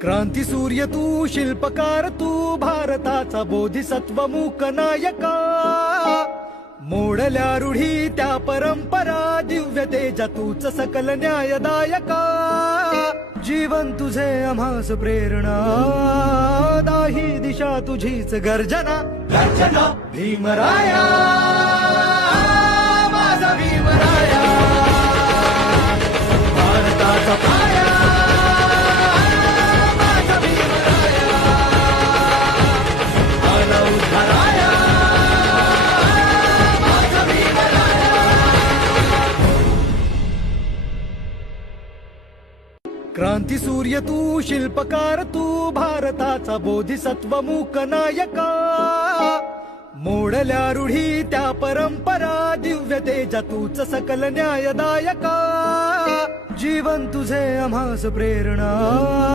क्रांती सूर्य तू, शिल्पकार तू, भारताचा बोधिसत्व मूक नायका. मोडल्या रूढी त्या परंपरा, दिव्य तेजा तूच सकल न्यायदायका. जीवन तुझे आम्हास प्रेरणा, दाही दिशा तुझीच गर्जना. गर्जना भीमराया, माझा भीमराया, भारताचा पाया. माझा भीमराया, आला उद्धाराया. माझा भीमराया. क्रांती सूर्य तू, शिल्पकार तू, भारताचा बोधिसत्व मूक नायका. मोडल्या रूढी त्या परंपरा, दिव्य तेजा तूच सकल न्यायदायका. जीवन तुझे आम्हास प्रेरणा.